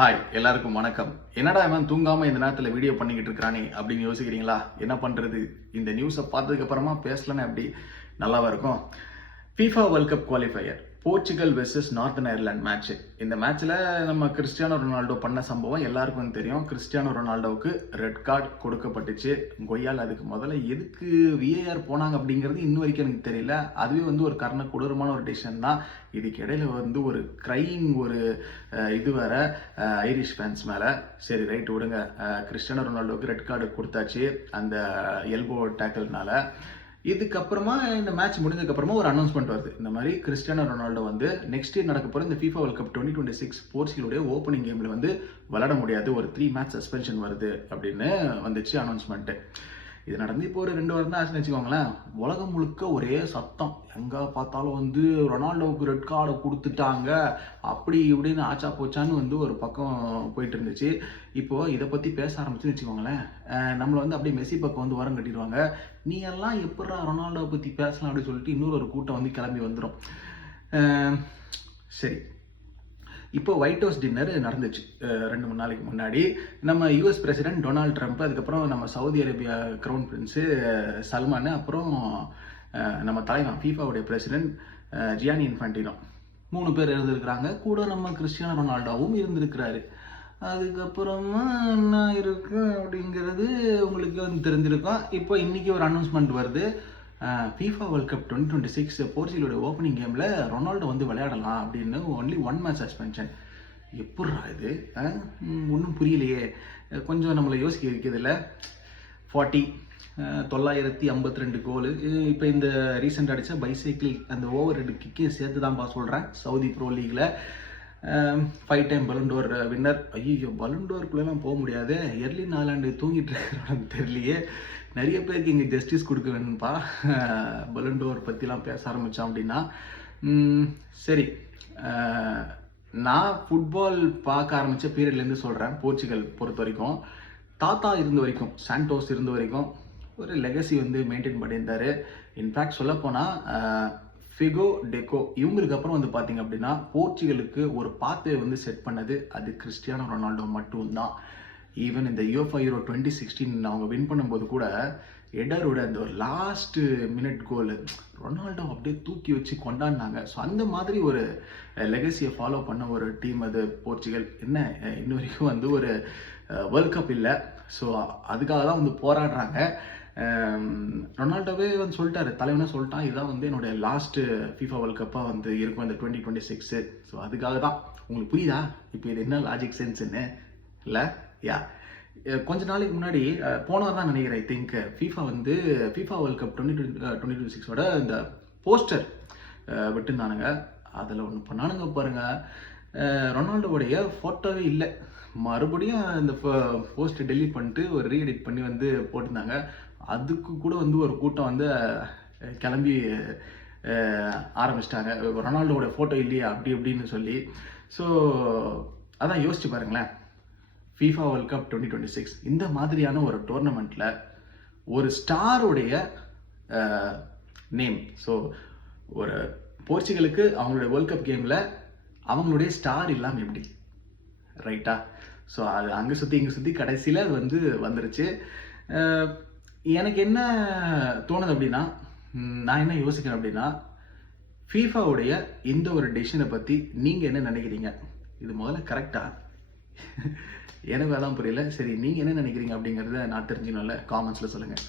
Hi எல்லாருக்கும் வணக்கம். என்னடா இவன் தூங்காம இந்த நேரத்தில் வீடியோ பண்ணிக்கிட்டு இருக்கிறானே அப்படின்னு யோசிக்கிறீங்களா? என்ன பண்றது, இந்த நியூஸை பார்த்ததுக்கு அப்புறமா பேசலன்னு அப்படி நல்லாவா இருக்கும். FIFA world cup qualifier Portugal versus northern Ireland match. இந்த மேட்ச்ல நம்ம கிறிஸ்டியானோ ரொனால்டோ பண்ண சம்பவம் எல்லாருக்கும் தெரியும். கிறிஸ்டியானோ ரொனால்டோவுக்கு ரெட் கார்டு கொடுக்கப்பட்டுச்சு. கொய்யால் அதுக்கு முதல்ல எதுக்கு விஏஆர் போனாங்க அப்படிங்கிறது இன்னும் வரைக்கும் எனக்கு தெரியல. அதுவே ஒரு கொடூரமான ஒரு டிசிஷன் தான். இதுக்கு இடையில ஒரு கிரைங் இது வேற ஐரிஷ் ஃபேன்ஸ் மேல. சரி ரைட் விடுங்க, கிறிஸ்டியானோ ரொனால்டோவுக்கு ரெட் கார்டு கொடுத்தாச்சு அந்த எல்போ டேக்கிள்னால. இதுக்கப்புறமா இந்த மேட்ச் முடிஞ்சதுக்கு அப்புறமா ஒரு அனௌன்ஸ்மெண்ட் வருது. இந்த மாதிரி கிறிஸ்டியானோ ரொனால்டோ நெக்ஸ்ட் இயர் நடக்க போற இந்த FIFA வேர்ல்ட் கப் 2026 போர்ச்சுகலுடைய ஓப்பனிங் கேம்ல விளையாட முடியாது, ஒரு 3 மேட்ச் சஸ்பென்ஷன் வருது அப்படின்னு வந்துச்சு அனௌன்ஸ்மெண்ட். இது நடந்து இப்போ ஒரு 2 வாரம் தான் ஆச்சுன்னு வச்சுக்கோங்களேன். உலகம் முழுக்க ஒரே சத்தம், எங்க பார்த்தாலும் ரொனால்டோவுக்கு ரெட் கார்டை கொடுத்துட்டாங்க அப்படி இப்படின்னு ஆச்சா போச்சான்னு ஒரு பக்கம் போயிட்டு இருந்துச்சு. இப்போ இதை பத்தி பேச ஆரம்பிச்சுன்னு வச்சுக்கோங்களேன், நம்மளை அப்படியே மெஸ்ஸி பக்கம் ஓரம் கட்டிடுவாங்க. நீ எல்லாம் எப்படா ரொனால்டோவை பத்தி பேசலாம் அப்படின்னு சொல்லிட்டு இன்னொரு கூட்டம் கிளம்பி வந்துடும். சரி, இப்போ ஒயிட் ஹவுஸ் டின்னர் நடந்துச்சு 2-3 நாளைக்கு முன்னாடி. நம்ம யூஎஸ் பிரசிடென்ட் டொனால்ட் ட்ரம்ப், அதுக்கப்புறம் நம்ம Saudi Arabia crown prince Salman, அப்புறம் நம்ம தலைவன் FIFAவுடைய பிரசிடென்ட் ஜியானி இன்ஃபான்டினோ 3 பேர் இருந்திருக்கிறாங்க. கூட நம்ம கிறிஸ்டியானோ ரொனால்டோவும் இருந்திருக்கிறாரு. அதுக்கப்புறமா என்ன இருக்கு அப்படிங்கிறது உங்களுக்கு தெரிஞ்சிருக்கும். இப்போ இன்னைக்கு ஒரு அனௌன்ஸ்மெண்ட் வருது. FIFA வேர்ல்ட் கப் 2026 போர்ச்சுகலோட ஓப்பனிங் கேமில் ரொனால்டோ விளையாடலாம் அப்படின்னு. Only 1 match suspension. எப்பட்றா இது, ஒன்றும் புரியலையே. கொஞ்சம் நம்மளை யோசிக்க வைக்கிறதுல 952 கோலு. இப்போ இந்த ரீசெண்ட் அடித்த பைசைக்கிள் அந்த ஓவர் ஹெட் கிக்கே சேர்த்து தான்ப்பா சொல்கிறேன். சவுதி ப்ரோ லீகில் 5 டைம் பலண்டோர் வின்னர். ஐயோ, பலண்டோருக்குள்ளெல்லாம் போக முடியாது. எர்லின் ஹாலாண்டு தூங்கிட்டு இருக்கிறான்னு தெரியலையே. நிறைய பேருக்கு இங்கே ஜஸ்டிஸ் கொடுக்க வேணும்ப்பா. பலண்டோர் பற்றிலாம் பேச ஆரம்பித்தோம் அப்படின்னா. சரி, நான் ஃபுட்பால் பார்க்க ஆரம்பித்த பீரியட்லேருந்து சொல்கிறேன். போர்ச்சுகல் பொறுத்த வரைக்கும் தாத்தா இருந்த வரைக்கும், சாண்டோஸ் இருந்த வரைக்கும் ஒரு லெகசி மெயின்டைன் பண்ணியிருந்தார். இன்ஃபேக்ட் சொல்லப்போனால் ஃபிகோ டெக்கோ இவங்களுக்கு அப்புறம் பார்த்தீங்க அப்படின்னா போர்ச்சுகலுக்கு ஒரு பாத்தை செட் பண்ணது அது கிறிஸ்டியானோ ரொனால்டோ மட்டும்தான். ஈவன் இந்த UEFA யூரோ 2016 அவங்க வின் பண்ணும்போது கூட எடரோட அந்த ஒரு லாஸ்ட் மினிட் கோல் ரொனால்டோ அப்படியே தூக்கி வச்சு கொண்டாடினாங்க. ஸோ அந்த மாதிரி ஒரு லெகசியை ஃபாலோ பண்ண ஒரு டீம் அது போர்ச்சுகல். என்ன இன்ன வரைக்கும் ஒரு வேர்ல்ட் கப் இல்லை. ஸோ அதுக்காக தான் போராடுறாங்க. ரொனால்டோவே சொல்லிட்டாரு, தலைவனே சொல்லிட்டான், இதுதான் என்னுடைய லாஸ்ட் FIFA வேர்ல்ட் கப்பாக இருக்கும் இந்த 2026. ஸோ அதுக்காக தான். உங்களுக்கு புரியுதா இப்போ இது என்ன லாஜிக் சென்ஸ்ன்னு? இல்லை யா, கொஞ்ச நாளைக்கு முன்னாடி போனவர் தான் நினைக்கிறேன். I think FIFA world cup 2026ஓட இந்த போஸ்டர் விட்டுருந்தானுங்க. அதில் ஒன்று பண்ணானுங்க பாருங்க, ரொனால்டோவுடைய ஃபோட்டோவே இல்லை. மறுபடியும் அந்த போஸ்டர் டெலீட் பண்ணிட்டு ஒரு ரீஎடிட் பண்ணி போட்டிருந்தாங்க. அதுக்கு கூட ஒரு கூட்டம் கிளம்பி ஆரம்பிச்சிட்டாங்க, ரொனால்டோவோட ஃபோட்டோ இல்லையா அப்படி அப்படின்னு சொல்லி. ஸோ அதான் யோசிச்சு பாருங்களேன், FIFA வேர்ல்ட் கப் 2026 இந்த மாதிரியான ஒரு டோர்னமெண்ட்ல ஒரு ஸ்டாருடைய நேம். ஸோ ஒரு போர்ச்சுகலுக்கு அவங்களுடைய வேர்ல்ட் கப் கேம்ல அவங்களுடைய ஸ்டார் இல்லாமல் எப்படி, ரைட்டா? ஸோ அது அங்கே சுற்றி இங்கே சுற்றி கடைசியில் அது வந்துருச்சு. எனக்கு என்ன தோணுது அப்படின்னா, நான் என்ன யோசிக்கிறேன் அப்படின்னா, FIFAவுடைய இந்த ஒரு டெசிஷனை பற்றி நீங்கள் என்ன நினைக்கிறீங்க? இது முதல்ல கரெக்டா? எனக்கு அதான் புரியல. சரி, நீங்கள் என்ன நினைக்கிறீங்க அப்படிங்கிறத நான் தெரிஞ்சுக்கணும்ல, காமெண்ட்ஸில் சொல்லுங்கள்.